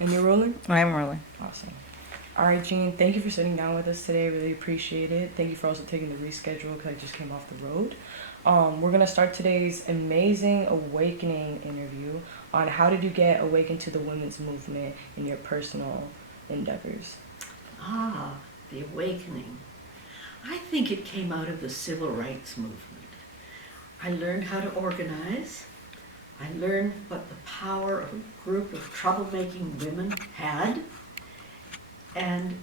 And you're rolling? I'm rolling. Awesome. All right, Jean, thank you for sitting down with us today. I really appreciate it. Thank you for also taking the reschedule because I just came off the road. We're going to start today's amazing awakening interview on how did you get awakened to the women's movement in your personal endeavors. Ah, the awakening. I think it came out of the civil rights movement. I learned how to organize. I learned what the power of a group of troublemaking women had. And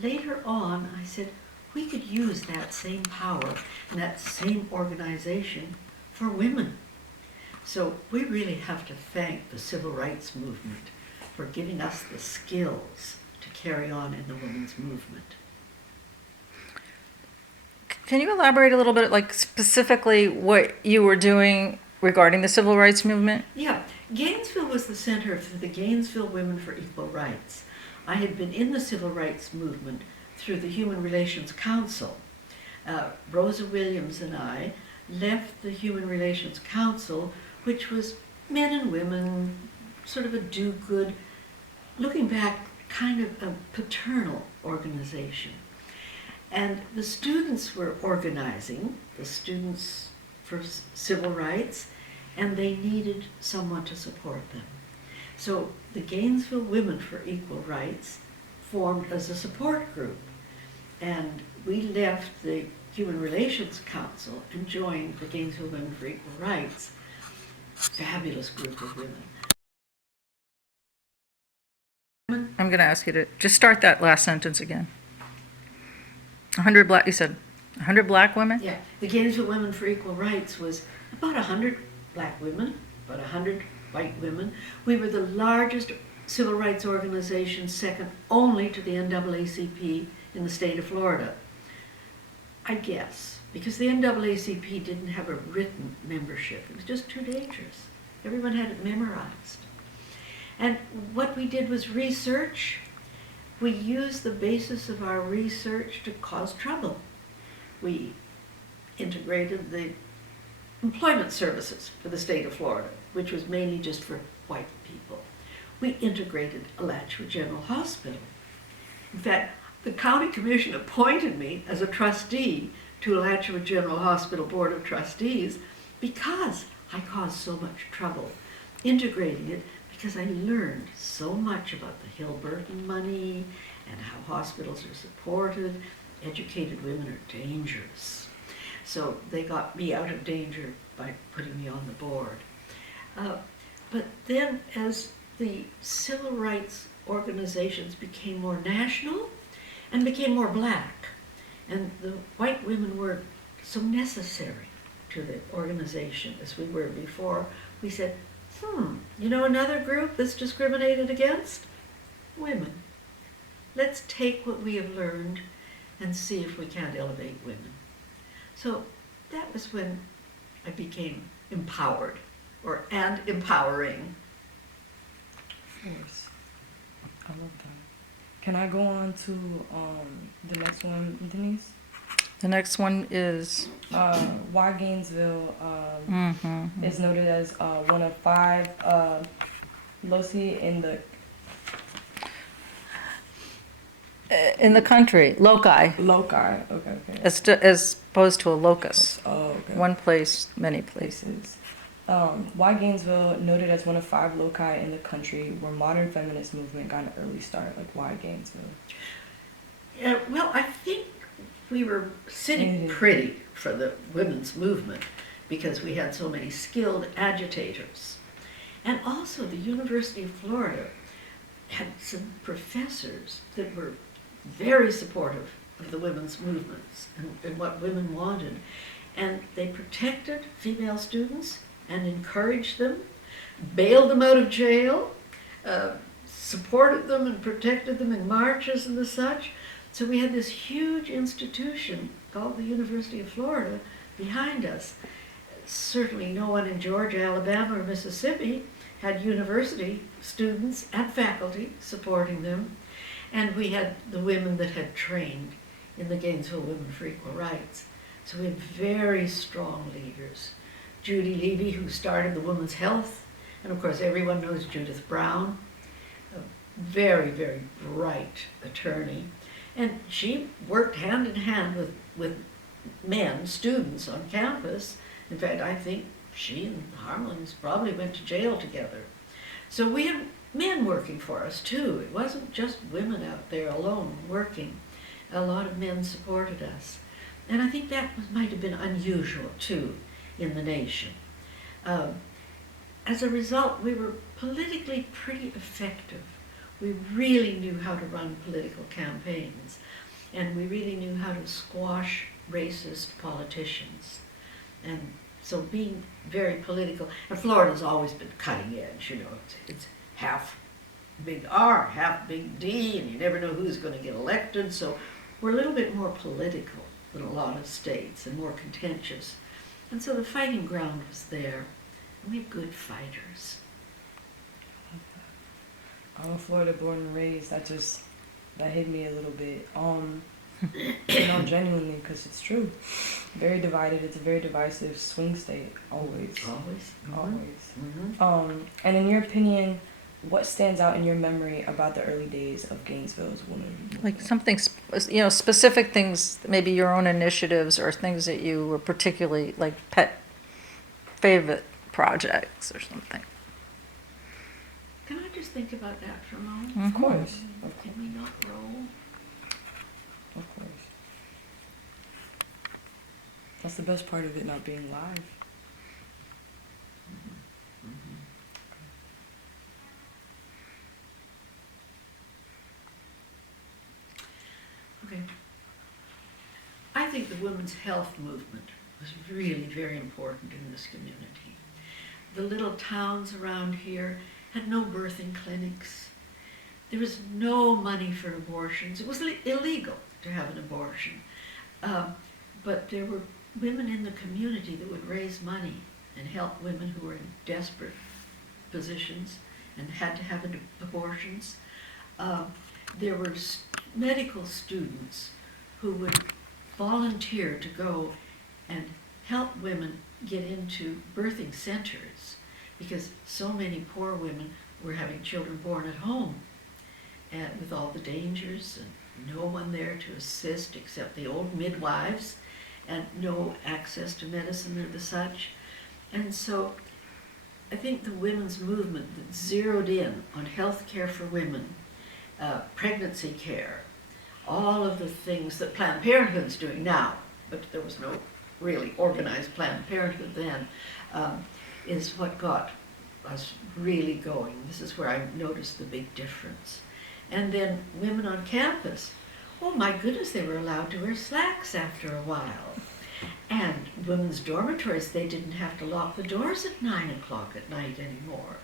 later on, I said, we could use that same power and that same organization for women. So we really have to thank the civil rights movement for giving us the skills to carry on in the women's movement. Can you elaborate a little bit, like specifically what you were doing regarding the civil rights movement? Yeah, Gainesville was the center for the Gainesville Women for Equal Rights. I had been in the civil rights movement through the Human Relations Council. Rosa Williams and I left the Human Relations Council, which was men and women, sort of a do-good, looking back, kind of a paternal organization. And the students were organizing, the students for civil rights, and they needed someone to support them. So the Gainesville Women for Equal Rights formed as a support group. And we left the Human Relations Council and joined the Gainesville Women for Equal Rights. Fabulous group of women. I'm going to ask you to just start that last sentence again. 100 black, you said 100 black women? Yeah, the Gainesville Women for Equal Rights was about 100 black women, about 100 white women. We were the largest civil rights organization, second only to the NAACP in the state of Florida. I guess, because the NAACP didn't have a written membership. It was just too dangerous. Everyone had it memorized. And what we did was research. We used the basis of our research to cause trouble. We integrated the employment services for the state of Florida, which was mainly just for white people. We integrated Alachua General Hospital. In fact, the county commission appointed me as a trustee to Alachua General Hospital Board of Trustees because I caused so much trouble integrating it, because I learned so much about the Hill-Burton money and how hospitals are supported. Educated women are dangerous. So they got me out of danger by putting me on the board. But then as the civil rights organizations became more national and became more black, and the white women were so necessary to the organization as we were before, we said, you know another group that's discriminated against? Women. Let's take what we have learned and see if we can't elevate women. So that was when I became empowered, and empowering. Of course. I love that. Can I go on to the next one, Denise? The next one is Why Gainesville is noted as one of 5 loci in the country, loci, loci. Okay. as opposed to a locus. Oh, okay. One place, many places. Why Gainesville noted as one of 5 loci in the country where modern feminist movement got an early start. Like, why Gainesville? Well, I think we were sitting pretty for the women's movement because we had so many skilled agitators. And also the University of Florida had some professors that were very supportive of the women's movements and what women wanted. And they protected female students and encouraged them, bailed them out of jail, supported them and protected them in marches and the such. So we had this huge institution called the University of Florida behind us. Certainly no one in Georgia, Alabama, or Mississippi had university students and faculty supporting them. And we had the women that had trained in the Gainesville Women for Equal Rights. So we had very strong leaders. Judy Levy, who started the Women's Health, and of course everyone knows Judith Brown. very, very bright attorney. And she worked hand in hand with men, students on campus. In fact, I think she and Harmelings probably went to jail together. So we had men working for us too. It wasn't just women out there alone working. A lot of men supported us. And I think that might have been unusual too in the nation. As a result, we were politically pretty effective. We really knew how to run political campaigns, and we really knew how to squash racist politicians. And so being very political, and Florida's always been cutting edge, you know, it's half big R, half big D, and you never know who's going to get elected, so we're a little bit more political than a lot of states and more contentious. And so the fighting ground was there, and we have good fighters. I'm a Florida born and raised. That hit me a little bit. Genuinely, because it's true. Very divided. It's a very divisive swing state. Always. Always. Always. Mm-hmm. And in your opinion, what stands out in your memory about the early days of Gainesville's women? Like something, specific things, maybe your own initiatives or things that you were particularly like pet favorite projects or something. Can I just think about that for a moment? Of course. Can we not roll? Of course. That's the best part of it not being live. Okay. I think the women's health movement was really very important in this community. The little towns around here had no birthing clinics. There was no money for abortions. It was illegal to have an abortion. But there were women in the community that would raise money and help women who were in desperate positions and had to have abortions. There were medical students who would volunteer to go and help women get into birthing centers because so many poor women were having children born at home and with all the dangers and no one there to assist except the old midwives and no access to medicine or the such. And so I think the women's movement that zeroed in on health care for women, pregnancy care, all of the things that Planned Parenthood's doing now, but there was no really organized Planned Parenthood then, is what got us really going. This is where I noticed the big difference. And then women on campus, oh my goodness, they were allowed to wear slacks after a while. And women's dormitories, they didn't have to lock the doors at 9 o'clock at night anymore.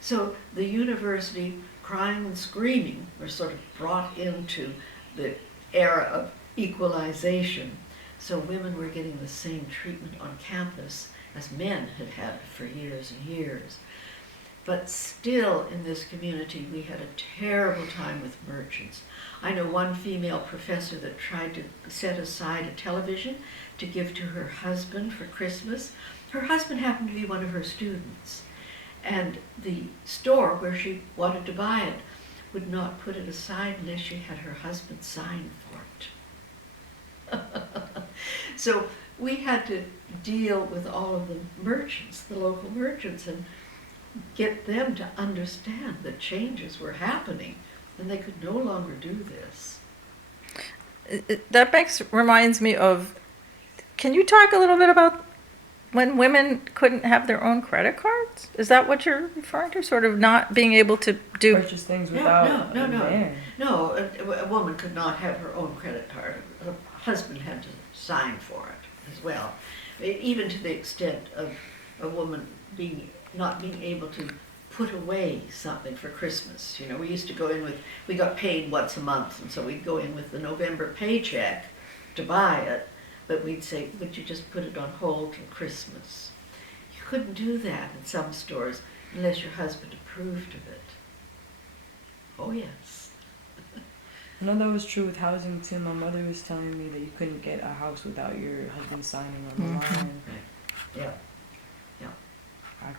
So the university, crying and screaming, were sort of brought into the era of equalization. So women were getting the same treatment on campus as men had had for years and years. But still in this community, we had a terrible time with merchants. I know one female professor that tried to set aside a television to give to her husband for Christmas. Her husband happened to be one of her students. And the store where she wanted to buy it would not put it aside unless she had her husband sign for it. So we had to deal with all of the merchants, the local merchants, and get them to understand that changes were happening and they could no longer do this. That reminds me of, can you talk a little bit about when women couldn't have their own credit cards? Is that what you're referring to? Sort of not being able to do... Purchase things without a man. No, a woman could not have her own credit card. Her husband had to sign for it as well. Even to the extent of a woman not being able to put away something for Christmas. You know, we used to go in with, we got paid once a month, and so we'd go in with the November paycheck to buy it, but we'd say, would you just put it on hold till Christmas? You couldn't do that in some stores unless your husband approved of it. Oh yes. I know that was true with housing too. My mother was telling me that you couldn't get a house without your husband signing on the line. Yeah. I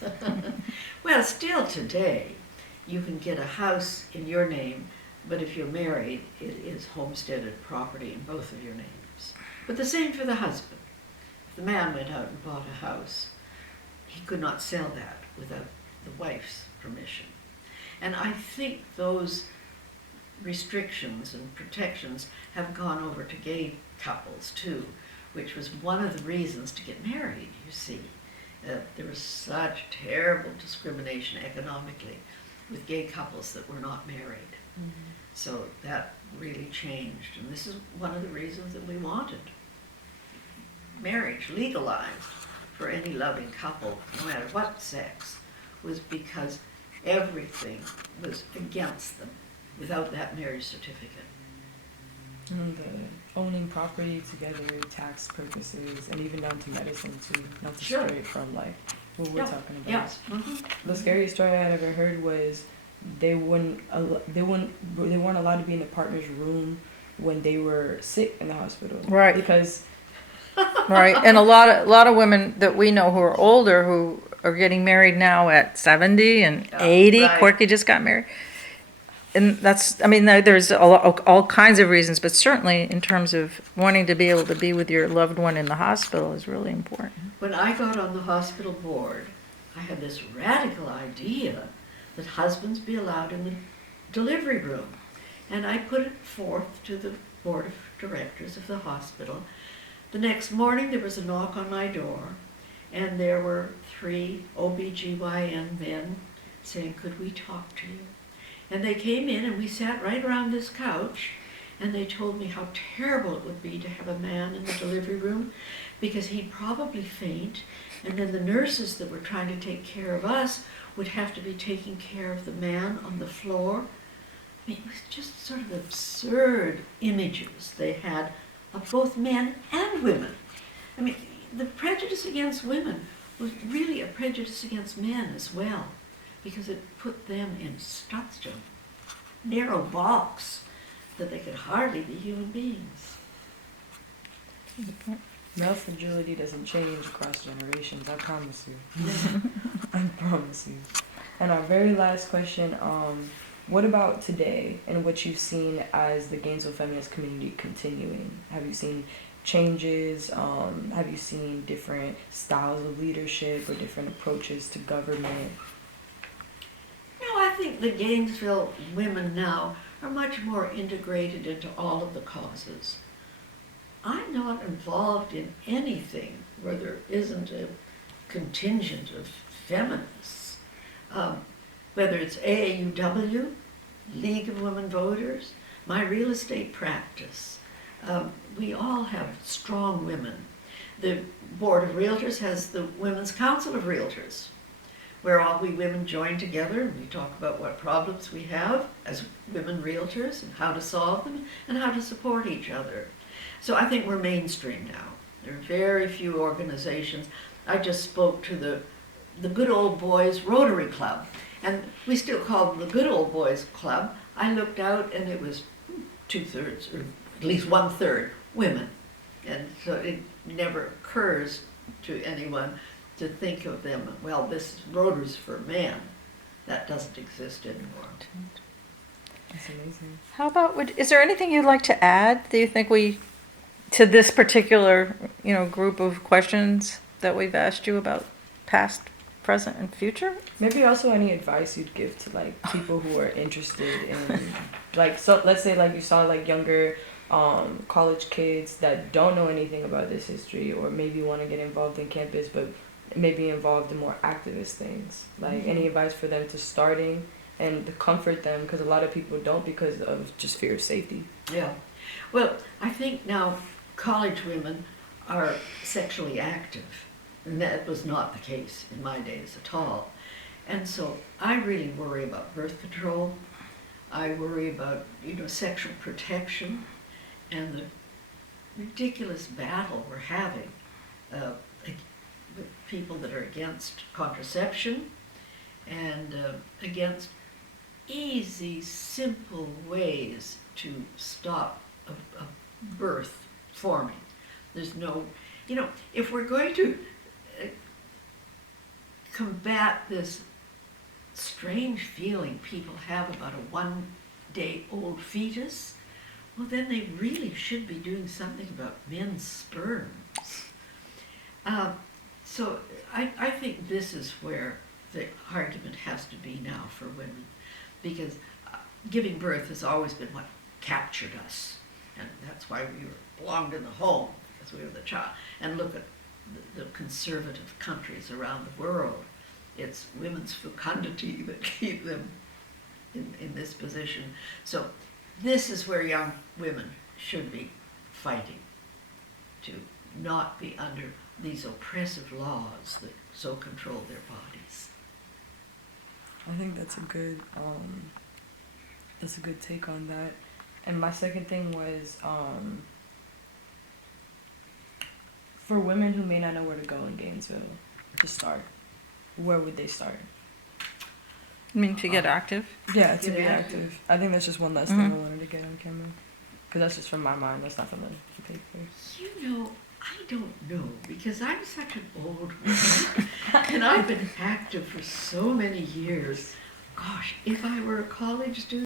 couldn't. Well, still today, you can get a house in your name, but if you're married, it is homesteaded property in both of your names. But the same for the husband. If the man went out and bought a house, he could not sell that without the wife's permission. And I think those restrictions and protections have gone over to gay couples too, which was one of the reasons to get married, you see. There was such terrible discrimination economically with gay couples that were not married. Mm-hmm. So that really changed, and this is one of the reasons that we wanted marriage legalized for any loving couple, no matter what sex, was because everything was against them without that marriage certificate. And the owning property together, tax purposes, and even down to medicine too, not to Sure. stray from like what we're talking about. Yes. Mm-hmm. The scariest story I had ever heard was they weren't allowed to be in the partner's room when they were sick in the hospital. Right. Because Right, and a lot of women that we know who are older who are getting married now at 70 and 80. Right. Corky just got married. And that's, I mean, there's all kinds of reasons, but certainly in terms of wanting to be able to be with your loved one in the hospital is really important. When I got on the hospital board, I had this radical idea that husbands be allowed in the delivery room. And I put it forth to the board of directors of the hospital. The next morning there was a knock on my door, and there were 3 OBGYN men saying, "Could we talk to you?" And they came in and we sat right around this couch, and they told me how terrible it would be to have a man in the delivery room because he'd probably faint, and then the nurses that were trying to take care of us would have to be taking care of the man on the floor. I mean, it was just sort of absurd images they had of both men and women. I mean, the prejudice against women was really a prejudice against men as well, because it put them in such a narrow box that they could hardly be human beings. male fragility doesn't change across generations, I promise you. I promise you. And our very last question, what about today and what you've seen as the Gainesville feminist community continuing? Have you seen changes? Have you seen different styles of leadership or different approaches to government? No, I think the Gainesville women now are much more integrated into all of the causes. I'm not involved in anything where there isn't a contingent of feminists. Whether it's AAUW, League of Women Voters, my real estate practice, we all have strong women. The Board of Realtors has the Women's Council of Realtors, where all we women join together and we talk about what problems we have as women realtors and how to solve them and how to support each other. So I think we're mainstream now. There are very few organizations. I just spoke to the Good Old Boys Rotary Club, and we still call them the Good Old Boys Club. I looked out and it was 2/3, or at least 1/3 women. And so it never occurs to anyone to think of them, well, this is Rotary's for men. That doesn't exist anymore. That's amazing. How about, is there anything you'd like to add, do you think to this particular, group of questions that we've asked you about past, present, and future? Maybe also any advice you'd give to like people who are interested in like, so let's say like you saw like younger college kids that don't know anything about this history, or maybe want to get involved in campus but maybe involved in more activist things. Like any advice for them to starting and to comfort them, because a lot of people don't because of just fear of safety. Yeah. Well, I think now college women are sexually active, and that was not the case in my days at all. And so I really worry about birth control. I worry about, sexual protection and the ridiculous battle we're having with people that are against contraception and against easy, simple ways to stop a birth forming. There's no, if we're going to combat this strange feeling people have about a 1-day-old fetus, well, then they really should be doing something about men's sperms. So I think this is where the argument has to be now for women, because giving birth has always been what captured us, and that's why we belonged in the home, because we were the child. And look at the conservative countries around the world. It's women's fecundity that keep them in this position. So this is where young women should be fighting, to not be under these oppressive laws that so control their bodies. I think that's a good take on that. And my second thing was, for women who may not know where to go in Gainesville to start, where would they start? I mean, to get active? Yeah, to Get be active. active. I think that's just one less thing I wanted to get on camera. Because that's just from my mind. That's not from the papers. You know, I don't know, because I'm such an old woman, and I've been active for so many years. Gosh, if I were a college student,